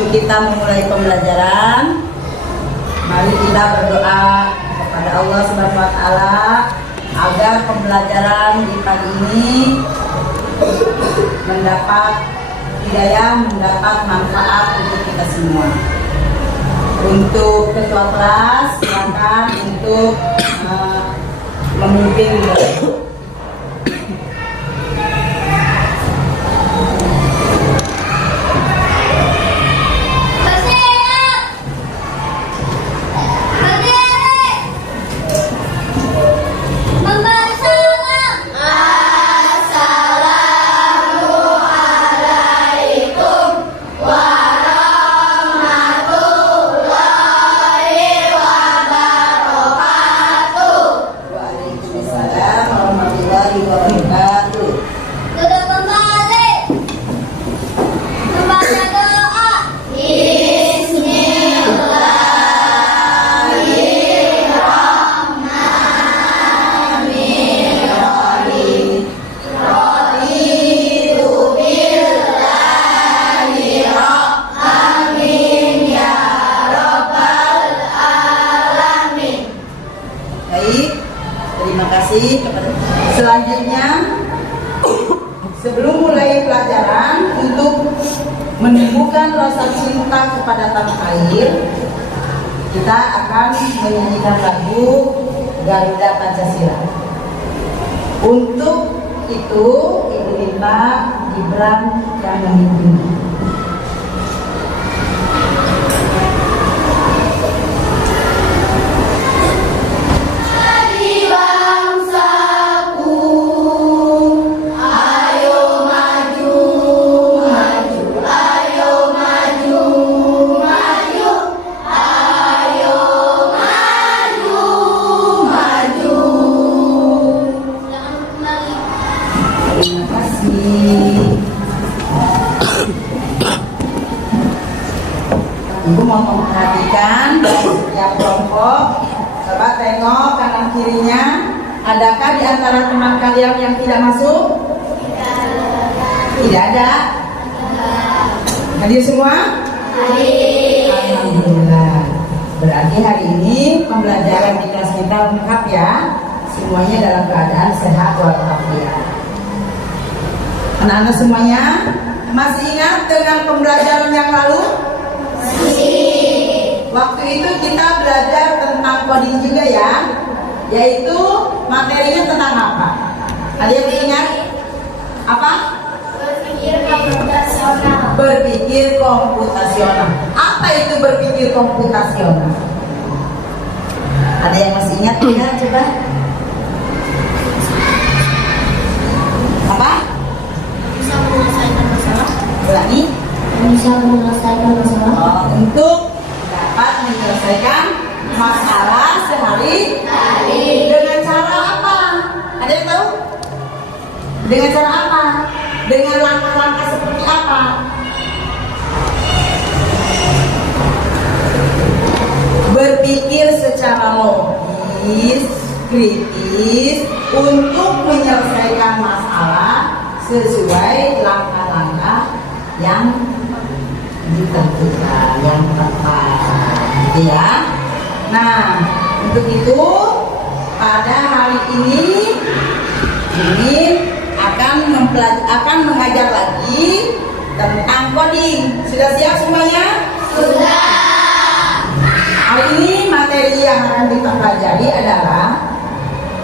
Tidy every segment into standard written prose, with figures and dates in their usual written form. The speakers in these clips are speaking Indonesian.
Sebelum kita memulai pembelajaran, mari kita berdoa kepada Allah Subhanahu wa taala agar pembelajaran di pagi ini mendapat hidayah, mendapat manfaat untuk kita semua. Untuk ketua kelas, silakan untuk memimpin. Selanjutnya, sebelum mulai pelajaran, untuk menumbuhkan rasa cinta kepada tanah air, kita akan menyanyikan lagu Garuda Pancasila. Untuk itu, Ibu minta Gibran yang memimpin. Ibu mau memperhatikan setiap kelompok. Coba tengok kanan kirinya. Adakah di antara teman kalian yang tidak masuk? Tidak ada. Hadir semua? Hadir. Alhamdulillah. Berarti hari ini pembelajaran di kelas kita lengkap ya. Semuanya dalam keadaan sehat walafiat. Anak-anak semuanya masih ingat dengan pembelajaran yang lalu? Waktu itu kita belajar tentang coding juga ya, yaitu materinya tentang apa? Ada yang ingat? Apa? Berpikir komputasional. Berpikir komputasional. Apa itu berpikir komputasional? Ada yang masih ingat tidak? Coba. Apa? Bisa menyelesaikan masalah. Berani? Bisa menyelesaikan masalah. Untuk dapat menyelesaikan masalah sehari-hari. Dengan cara apa? Ada yang tahu? Dengan cara apa? Dengan langkah-langkah seperti apa? Berpikir secara logis, kritis, untuk menyelesaikan masalah sesuai langkah-langkah yang ditentukan, yang tepat, gitu ya. Nah, untuk itu pada hari ini akan mengajar lagi tentang coding. Sudah siap semuanya? Sudah. Hari ini materi yang akan kita pelajari adalah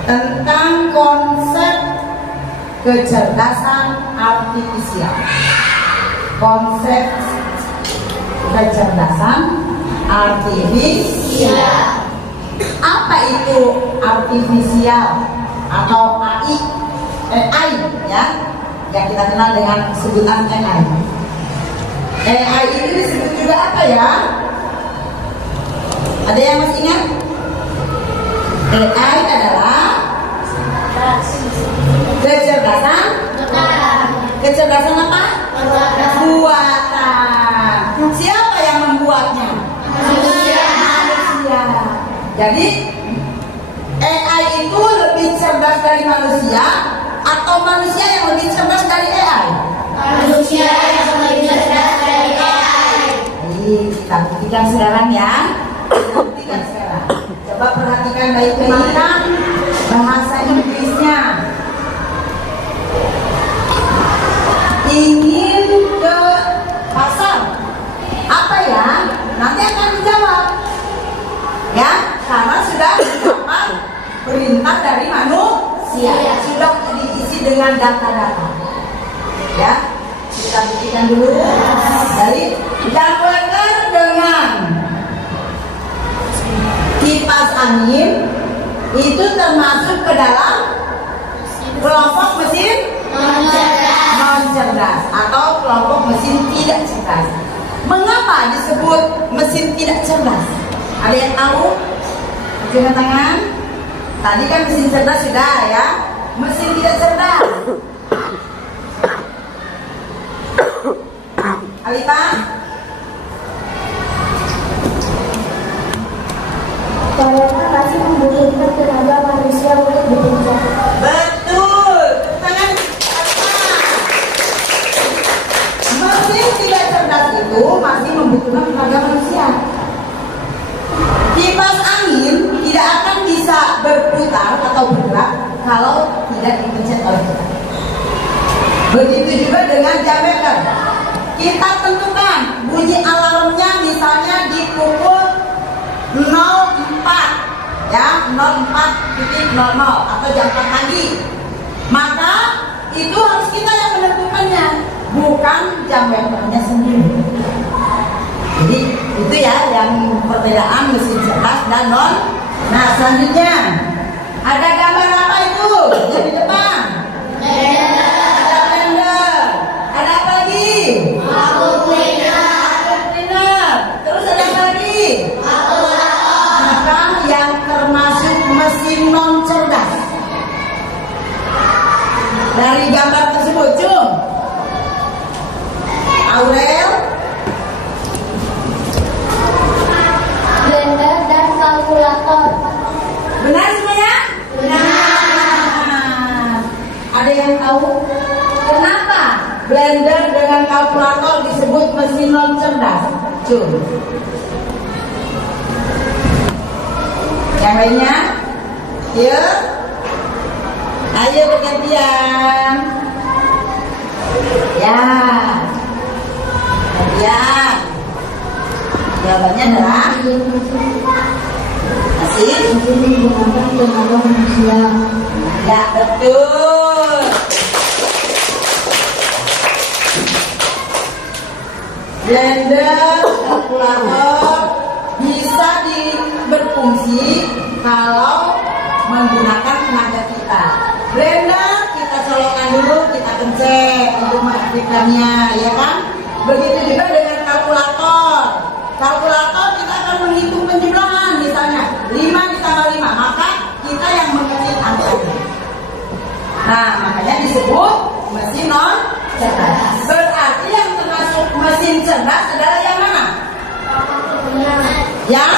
tentang konsep kecerdasan artifisial. Konsep kecerdasan artifisial. Apa itu artifisial atau AI? AI ya, yang kita kenal dengan sebutan AI. AI itu disebut juga apa ya? Ada yang masih ingat? AI adalah kecerdasan. Kecerdasan apa? Buatan. Siapa yang membuatnya? Manusia. Jadi AI itu lebih cerdas dari manusia atau manusia yang lebih cerdas dari AI? Manusia yang lebih cerdas dari AI. Perhatikan sekarang ya. Perhatikan sekarang. Coba perhatikan baik-baik bahasa Inggrisnya. Ingin ke pasar. Apa ya? Nanti akan dijawab. Ya, karena sudah mendapat perintah dari manusia. Sudah diisi dengan data-data. Ya, kita buktikan dulu. Dari dumbwaiter dengan kipas angin itu termasuk ke dalam kelompok mesin non cerdas atau kelompok mesin tidak cerdas. Mengapa disebut mesin tidak cerdas? Ada yang tahu? Angkat tangan. Tadi kan mesin cerdas sudah ya. Mesin tidak cerdas. Alifah? Karena masih membutuhkan tenaga manusia untuk bekerja. Betul. Tangan. Mesin tidak cerdas itu masih membutuhkan tenaga manusia. Kipas angin tidak akan bisa berputar atau bergerak kalau tidak dipencet oleh kita. Begitu juga dengan dumbwaiter. Kita tentukan bunyi alarmnya misalnya di pukul 04 ya, 04.00 atau jam 4 pagi. Maka itu harus kita yang menentukannya, bukan dumbwaiternya sendiri. Jadi itu ya yang perbedaan mesin cerdas dan non. Nah selanjutnya ada gambar apa itu? Yang di depan. Ada blender. Ada apa lagi? Vacuum cleaner. Terus ada apa lagi? Maka yang termasuk mesin non cerdas dari gambar tersebut, Cung. Aurel. Blender dan kalkulator. Benar semuanya? Benar. Ada yang tahu kenapa blender dengan kalkulator disebut mesin non cerdas? Cuk. Yang lainnya? Yuk. Ayo bergantian. Ya. Gantian. Jawabannya adalah masih menggunakan tenaga manusia. ya, betul. Blender, kalkulator bisa berfungsi kalau menggunakan tenaga kita. Blender kita colokkan dulu, kita pencet untuk mengaktifkannya, ya kan? Begitu juga dengan kalkulator. Kalkulator kita akan menghitung penjumlahan, misalnya 5 ditambah 5, maka kita yang mengetik angkanya. Nah, makanya disebut mesin non cerdas. Berarti yang termasuk mesin cerdas adalah yang mana? Yang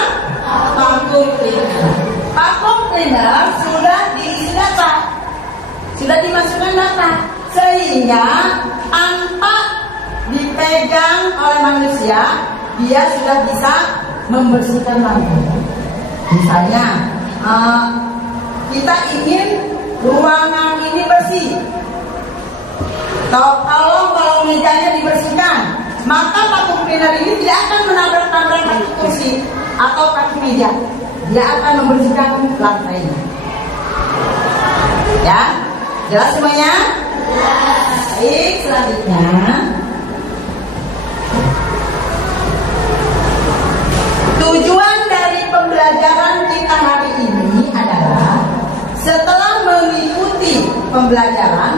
vacuum cleaner. Vacuum cleaner sudah diisi data, sudah dimasukkan data, sehingga tanpa dipegang oleh manusia dia sudah bisa membersihkan lantai. Misalnya kita ingin ruangan ini bersih, kalau mejanya dibersihkan, maka vacuum cleaner ini tidak akan menabrak-nabrak kaki kursi atau kaki meja. Dia akan membersihkan lantainya. Ya, jelas semuanya? Baik, selanjutnya tujuan dari pembelajaran kita hari ini adalah setelah mengikuti pembelajaran,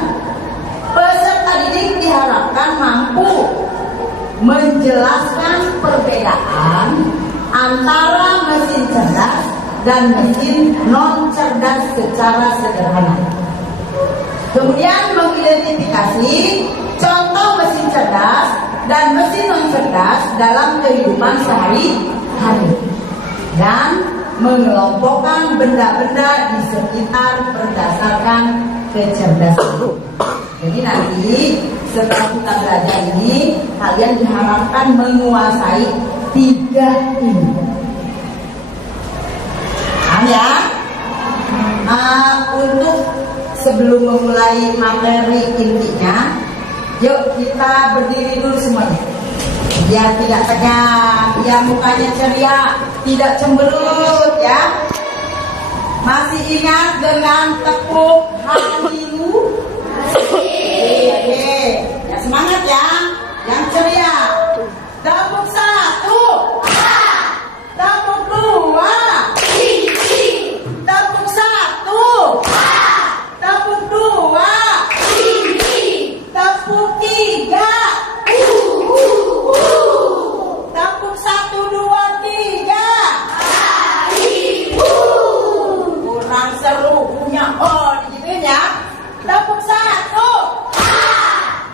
peserta didik diharapkan mampu menjelaskan perbedaan antara mesin cerdas dan mesin non cerdas secara sederhana. Kemudian mengidentifikasi contoh mesin cerdas dan mesin non cerdas dalam kehidupan sehari-hari dan mengelompokkan benda-benda di sekitar berdasarkan kecerdasan. Jadi nanti setelah kita belajar ini, kalian diharapkan menguasai 3i. Ya, untuk sebelum memulai materi intinya, yuk kita berdiri dulu semuanya. Biar tidak tegang, biar mukanya ceria, tidak cemberut ya. Masih ingat dengan tepuk halilu? Oke, ya semangat ya, yang ceria. Tepuk 1, tepuk 2, tepuk 1, tepuk 2, tepuk 3, tepuk 1, 2, 3. Kurang seru punya digituin ya. Tepuk 1,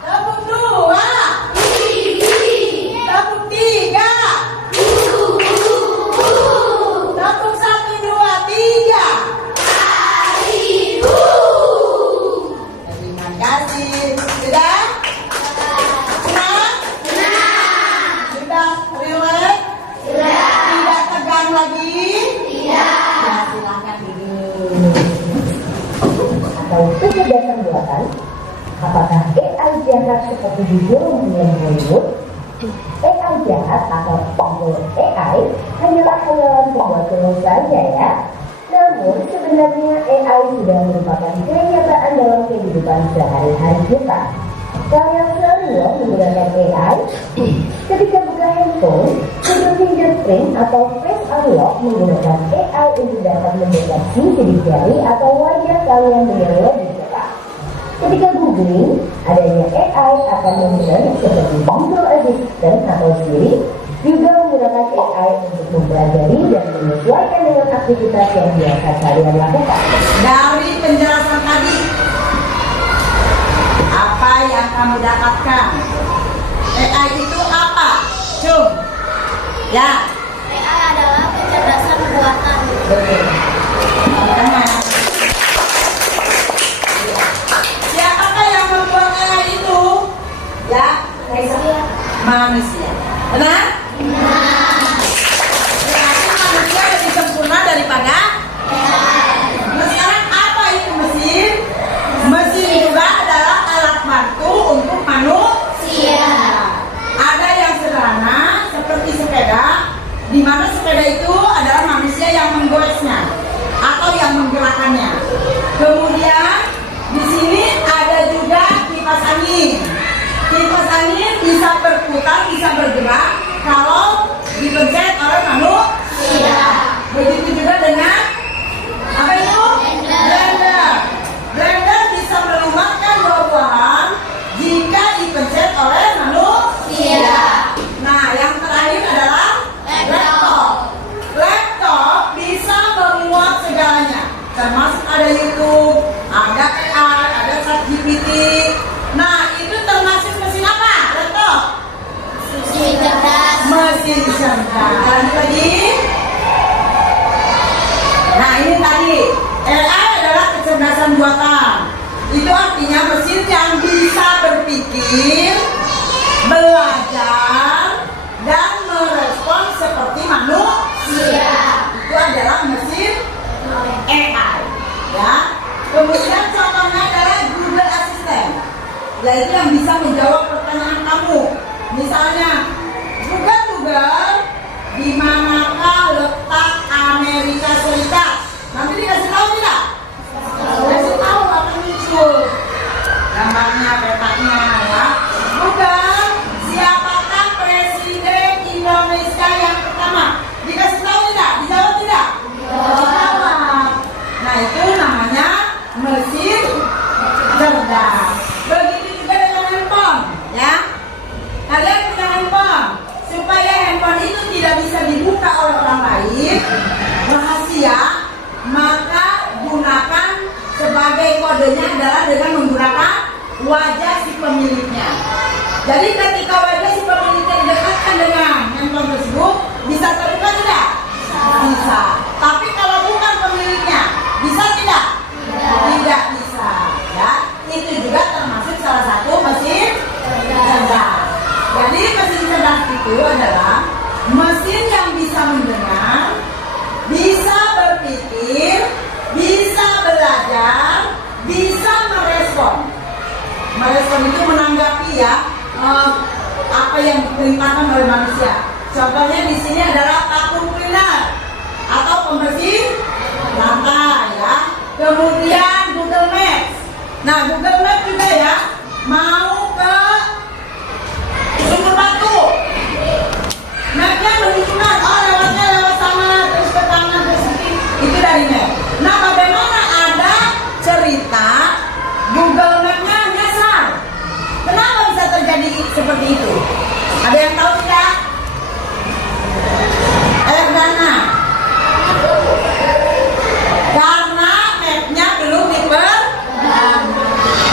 tepuk 2, tepuk 3, tepuk 1, 2, 3. Terima kasih. Sudah? Senang? Sudah relax? Tidak tegang lagi? Ya, silakan duduk. Atau kecerdasan buatan, apakah AI jahat seperti di film-film Hollywood? AI jahat atau evil AI hanyalah khayalan pembuat film saja ya. Namun sebenarnya AI sudah merupakan kenyataan dalam kehidupan sehari-hari kita. Kalian sering loh menggunakan AI. Ketika buka handphone, fitur fingerprint atau face unlock menggunakan AI untuk dapat mendeteksi sidik jari atau wajah kalian dengan lebih cepat. Ketika googling, adanya AI akan membantu seperti Google Assistant atau Siri, juga menggunakan AI untuk mempelajari dan menyesuaikan dengan aktivitas yang biasa kalian lakukan. Dari penjelasan tadi, apa yang kamu dapatkan? AI itu apa? Cum. Ya. AI adalah kecerdasan buatan. Betul. Siapakah yang membuat AI itu? Ya, manusia. Benar? Berarti manusia lebih sempurna daripada AI. Nah, sekarang apa itu mesin? Mesin juga adalah alat bantu untuk manusia. Ada yang sederhana seperti sepeda, di mana sepeda itu adalah manusia yang menggoesnya atau yang menggerakkannya. Kemudian di sini ada juga kipas angin. Kipas angin bisa berputar, bisa bergerak kalau dipencet oleh manusia. Begitu juga dengan apa itu? Blender. Blender bisa melumatkan buah-buahan jika dipencet oleh manusia. Nah, yang terakhir adalah laptop. Laptop bisa memuat segalanya, termasuk ada YouTube, ada AI, ada ChatGPT. Nah, itu termasuk mesin apa? Laptop. Mesin cerdas. Mesin cerdas. Lanjut lagi. Nah, ini tadi AI adalah kecerdasan buatan. Itu artinya mesin yang bisa berpikir, belajar, dan merespon seperti manusia. Itu adalah mesin AI. Ya. Kemudian contohnya adalah Google Assistant, yaitu yang bisa menjawab pertanyaan kamu. Misalnya, Google, di manakah letak Amerika Serikat? Nanti dikasih tahu tidak? Dikasih tahu akan muncul gambarnya, petanya ya. Google, siapakah presiden Indonesia yang pertama? Dikasih tahu tidak? Dijawab tidak? Dijawab. Nah, itu namanya mesin cerdas. Begitu juga dengan handphone, ya. Kalian punya handphone, supaya handphone itu tidak bisa dibuka oleh orang lain, rahasia, maka gunakan sebagai kodenya adalah dengan menggunakan wajah si pemiliknya. Jadi ketika wajah si pemiliknya didekatkan dengan handphone tersebut, bisa terbuka tidak? Bisa. Tapi kalau bukan pemiliknya, bisa tidak? Tidak bisa. Ya, itu juga termasuk salah satu mesin cerdas. Jadi mesin cerdas itu adalah mesin mengerti ya apa yang diperintahkan oleh manusia. Contohnya di sini adalah vacuum cleaner atau pembersih lantai ya. Kemudian Google Maps. Nah, Google Maps juga ya, mau ke Sumber Batu. Mapnya menunjukkan lewatnya lewat sana, terus ke kanan, terus kiri. Itu dari map. Nah, bagaimana ada cerita Google Map-nya nyasar? Kenapa bisa terjadi seperti itu? Ada yang tahu tidak? Dana. Karena mapnya belum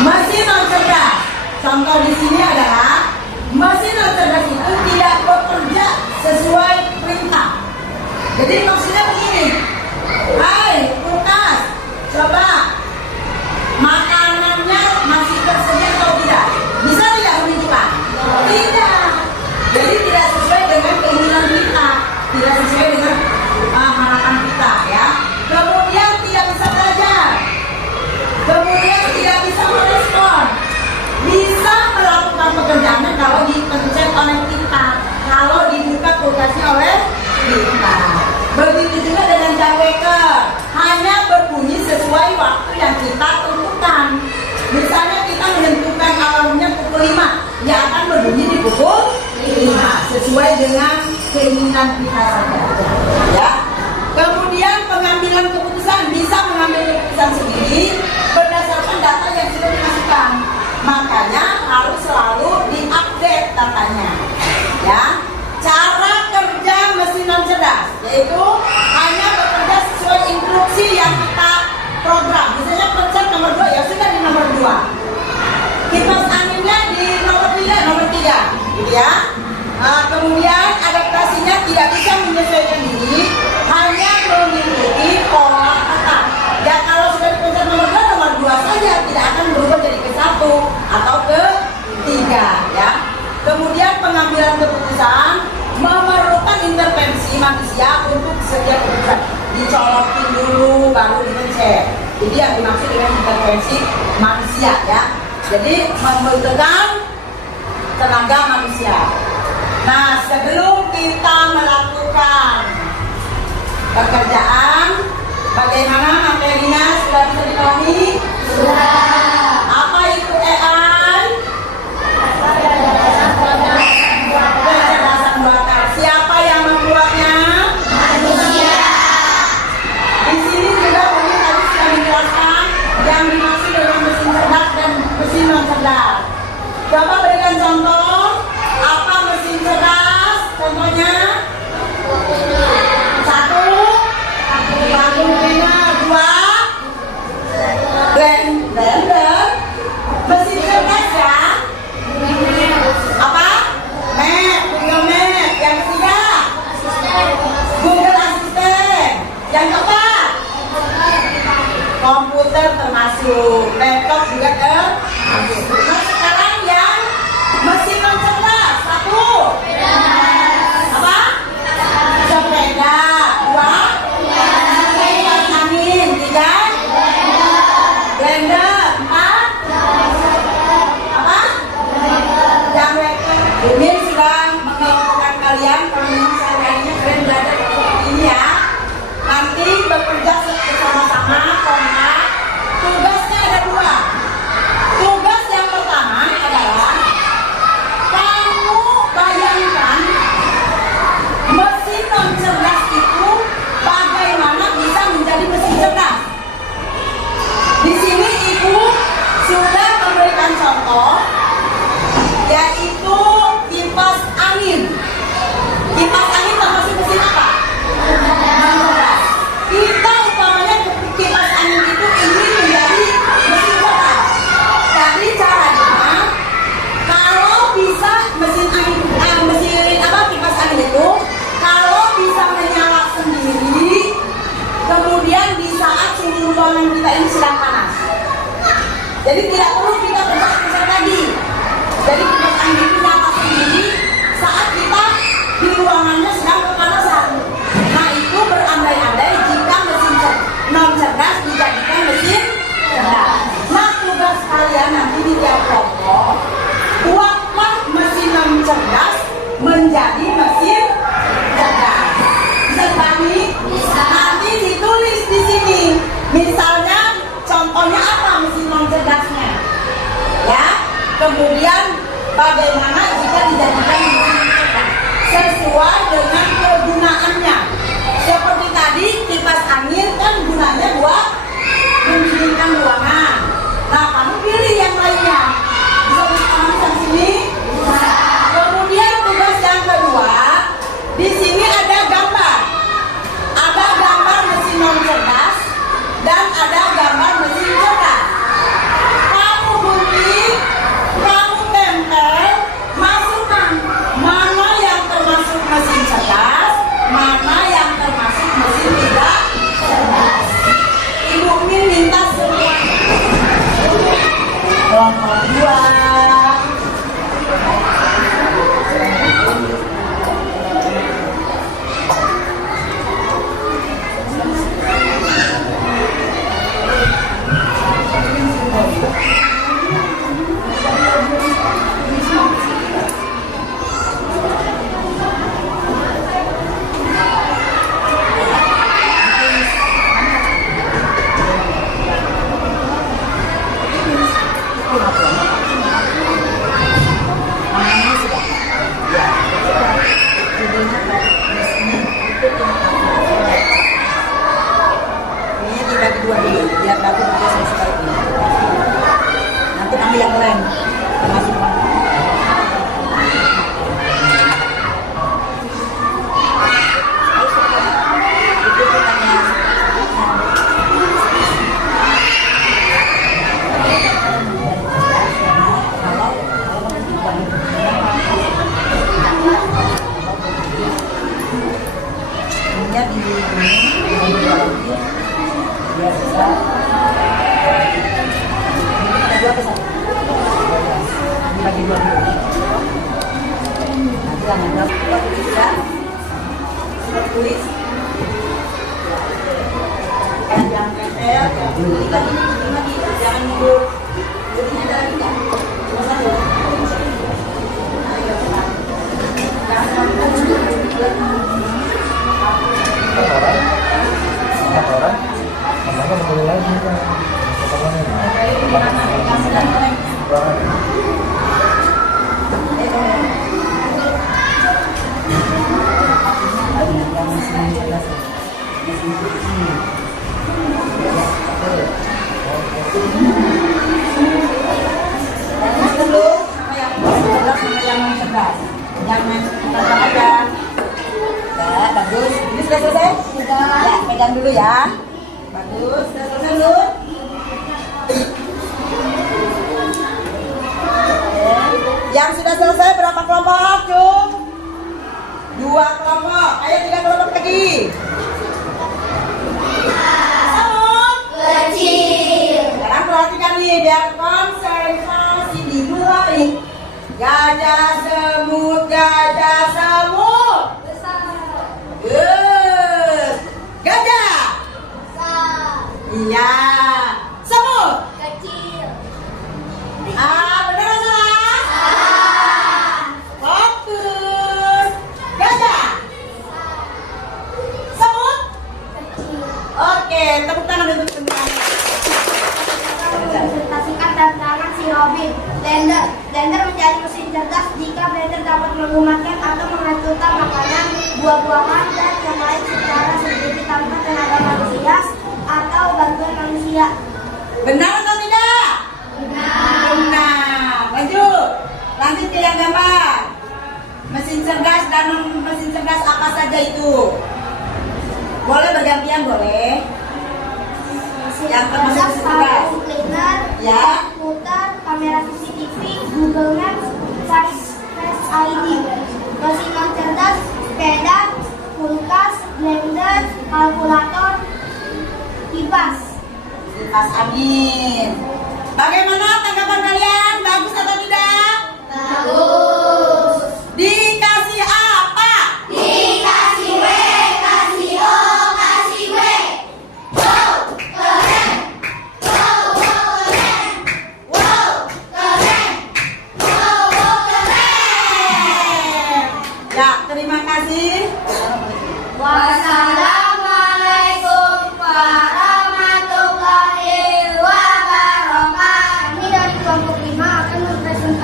mesin non cerdas. Contoh di sini adalah mesin non cerdas itu tidak bekerja sesuai perintah. Jadi maksudnya begini, hai kulkas, coba makanannya masih tersedia atau tidak? Bisa tidak menunjukkan? Tidak. Jadi tidak sesuai dengan keinginan kita, tidak sesuai dengan harapan kita ya. Kemudian tidak bisa belajar, kemudian tidak bisa merespon, bisa melakukan pekerjaannya kalau dipencet oleh kita, kalau dibuka kulkasnya oleh kita. Begitu juga dengan jam waker, hanya berbunyi sesuai waktu yang kita tentukan. Misalnya kita menentukan alarmnya pukul 5, ya akan berbunyi di pukul 5 sesuai dengan keinginan kita saja ya. Kemudian pengambilan keputusan, bisa mengambil keputusan sendiri berdasarkan data yang sudah dimasukkan. Makanya harus selalu diupdate datanya ya. Cara kerja mesin non cerdas yaitu hanya bekerja sesuai instruksi yang kita program. Misalnya pencet nomor 2, ya sudah di nomor 2. Kipas anginnya di nomor 3, nomor 3 gitu ya. Kemudian adaptasinya tidak bisa menyesuaikan diri, hanya mengikuti pola kata. Ya kalau sudah dipencet nomor 2, nomor 2 saja, tidak akan berubah jadi ke 1 atau ke 3 ya. Kemudian pengambilan keputusan memerlukan intervensi manusia untuk setiap keputusan. Dicolokin dulu baru dipencet. Jadi yang dimaksud dengan intervensi manusia ya. Jadi membutuhkan tenaga manusia. Nah, sebelum kita melakukan pekerjaan, bagaimana materinya sudah bisa dipahami? Sudah. Apa itu AI? Kecerdasan buatan. Siapa yang membuatnya? Manusia. Di sini juga mungkin tadi sudah dijelaskan yang dimaksud dengan mesin cerdas dan mesin non cerdas. Coba berikan contoh. Apa mesin cerdas? Contohnya 1, vacuum cleaner. 2, blender. Mesin cerdas ya. Apa? Map, Google Map. Yang ketiga, Google Assistant. Yang keempat, komputer termasuk, laptop juga termasuk. Nah sekarang yang mesin non cerdas. 1, apa? Sepeda. 2, kipas angin. 3, blender. 4, apa? Jam waker. Ini sudah mengingatkan kalian kalau memang sehari-harinya kalian belajar seperti ini ya. Nanti bekerja bersama-sama, kompak. Tugasnya ada 2. Tugas yang pertama adalah kamu bayangkan mesin non cerdas itu bagaimana bisa menjadi mesin cerdas. Di sini ibu sudah memberikan contoh, yaitu kipas angin. Kipas angin termasuk mesin apa? Non cerdas. Kita umpamanya kipas angin itu ingin menjadi mesin cerdas. Jadi caranya, kalau bisa mesin angin, kipas angin itu kalau bisa menyala sendiri, kemudian di saat suhu ruangan kita ini sedang panas. Jadi tidak perlu kita besar lagi. Jadi kipas angin itu nyala sendiri saat kita di ruangannya sedang kepanasan. Nah itu berandai-andai jika mesin non cerdas dijadikan mesin cerdas. Nah tugas kalian nanti di tiap kelompok buat Kemudian bagaimana jika dijadikan sesuai dengan kegunaannya. Seperti tadi kipas angin kan gunanya buat mendinginkan ruangan. Nah, kamu pilih yang lainnya. Bisa disamakan sini. Kemudian tugas yang kedua, di sini ada gambar. Ada gambar mesin non cerdas dan ada gambar mesin cerdas. Kamu gunting, kamu tempel, masukkan mana yang termasuk mesin cerdas, mana yang termasuk mesin tidak cerdas. Ibu Min minta semua kelompok 2. Ini dibagi dua dulu, biar baku bergeser seperti ini. Nanti ambil yang lain, masukkan. Ini di biar bisa dua ke satu bagi dua dulu. Nanti yang tulis ya, tulis yang tempel, tulis lagi, jangan nunggu tulisnya ada lagi ya, cuma satu. Empat orang, maka boleh lagi kan? Bagus, ini sudah selesai? Sudah. Ya, pegang dulu ya. Bagus, sudah selesai belum? Yang sudah selesai berapa kelompok, Cung? 2 kelompok. Ayo 3 kelompok lagi. Semut kecil. Sekarang perhatikan nih, biar konsentrasi dimulai. Gajah semut, gajah semut. Gajah. Iya. Semut. Kecil. Benar atau salah? Fokus. Gajah. Semut. Oke, tepuk tangan untuk teman-teman. Presentasikan tantangan si Robin. Blender menjadi mesin cerdas jika blender dapat mengumatkan atau menghancurkan makanan, buah-buahan, dan yang lain secara sendiri tanpa tenaga manusia atau bantuan manusia. Benar atau tidak? Benar. Lanjut. Lanjut ke yang gambar. Mesin cerdas dan mesin cerdas apa saja itu? Boleh bergantian, boleh. Yang termasuk mesin cerdas. Cleaner, Ya. komputer, kamera CCTV, Google Maps, Face ID, mesin non cerdas, sepeda, kulkas, blender, kalkulator, kipas. Kipas angin. Bagaimana tanggapan kalian? Bagus atau tidak? Bagus. Dikasih apa? Dikasih W, kasih O, kasih W. Wow, keren. Wow, keren. Wow, keren. Wow, keren. Ya, terima kasih. Wassalamualaikum warahmatullahi wabarakatuh. Kami dari kelompok 5 akan mempresentasikan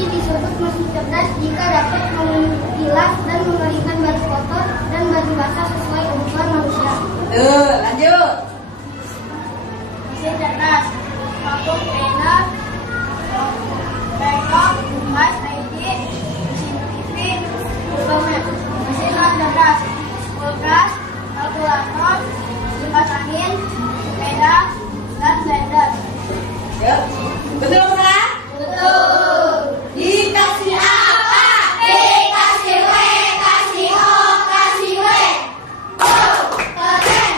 Kunci disebut mesin cerdas jika dapat memilas dan mengeringkan baju kotor dan baju basah sesuai kebutuhan manusia. Tuh, lanjut. Mesin cerdas, waktu pena, laptop, device ID, mesin TV, internet. Mesin non cerdas, kulkas, kalkulator, kipas angin, sepeda, dan blender. Yuk. Betul kan? Betul. Dikasih apa? Kasih W, kasih O, kasih W. Wow, keren.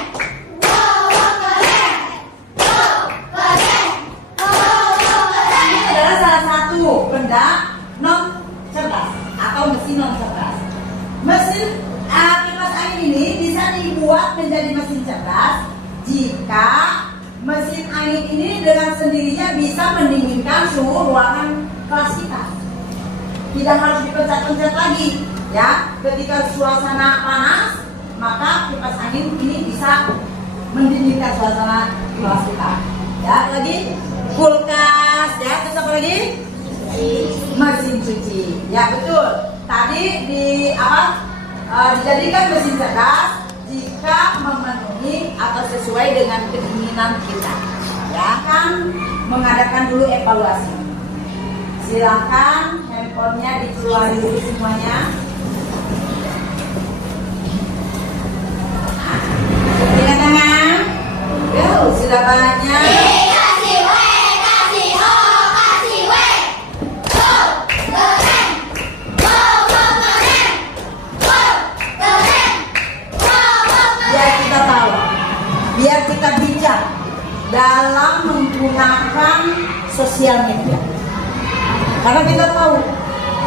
Wow, keren. Wow, keren. Wow, keren. Ini adalah salah satu benda non cerdas atau mesin non cerdas. Mesin kipas angin ini bisa dibuat menjadi mesin cerdas jika mesin angin ini dengan sendirinya bisa mendinginkan suhu ruangan kelas kita. Tidak harus dipencet-pencet lagi, ya. Ketika suasana panas, maka kipas angin ini bisa mendinginkan suasana kelas kita. Ya, lagi kulkas, ya. Terus apa lagi? Mesin cuci. Ya, betul. Tadi dijadikan mesin cerdas jika memenuhi atau sesuai dengan keinginan kita. Ya, akan mengadakan dulu evaluasi. Silakan handphonenya dikeluarin dulu semuanya. Dengan tangan. Sudah banyak. Kasih W, kasih O, kasih W. Wow, keren. Wow, keren. Wow, keren. Wow, Biar kita tahu, biar kita bijak dalam menggunakan sosial media. Karena kita tahu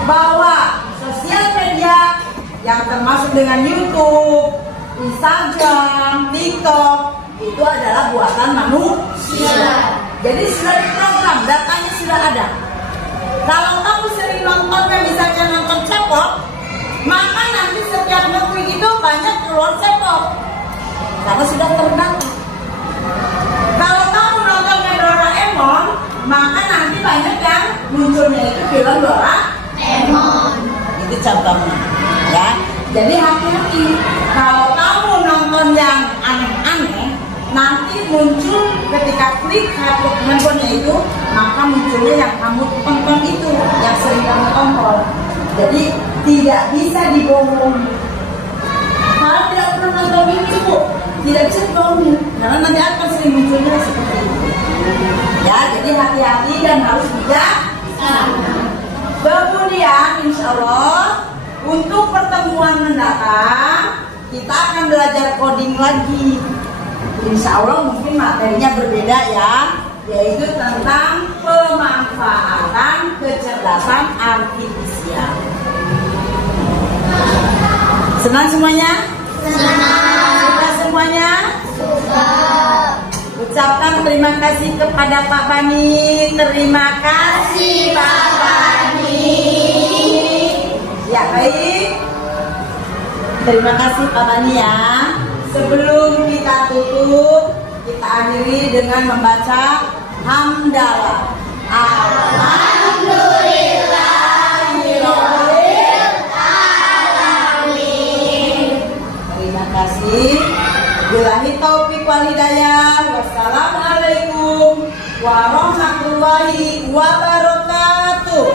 bahwa sosial media yang termasuk dengan YouTube, Instagram, TikTok itu adalah buatan manusia. Jadi sudah diprogram, datanya sudah ada. Kalau kamu sering nontonnya misalnya nonton K-pop, maka nanti setiap nge-tweet itu banyak keluar K-pop. Karena sudah terdata. Kalau kamu nonton Doraemon, maka nanti banyak yang munculnya itu film Doraemon. Itu contohnya, ya. Jadi hati-hati. Kalau kamu nonton yang aneh-aneh, nanti muncul ketika klik handphonenya itu, maka munculnya yang kamu tonton itu, yang sering kamu tonton. Jadi tidak bisa dibohongi. Kalau tidak pernah nonton ini, Bu, tidak bisa dibohongi, karena nanti akan sering munculnya seperti itu. Ya, jadi hati-hati dan harus bijak. Kemudian, insya Allah untuk pertemuan mendatang kita akan belajar coding lagi. Insya Allah mungkin materinya berbeda ya, yaitu tentang pemanfaatan kecerdasan artifisial. Senang semuanya? Senang. Suka semuanya? Suka. Ucapkan terima kasih kepada Pak Bani. Terima kasih Pak Bani. Ya, baik. Terima kasih Pak Bani ya. Sebelum kita tutup, kita akhiri dengan membaca hamdalah. Alhamdulillahirabbil alamin. Terima kasih. Billahi taufiq wal hidayah. Wassalamualaikum warahmatullahi wabarakatuh.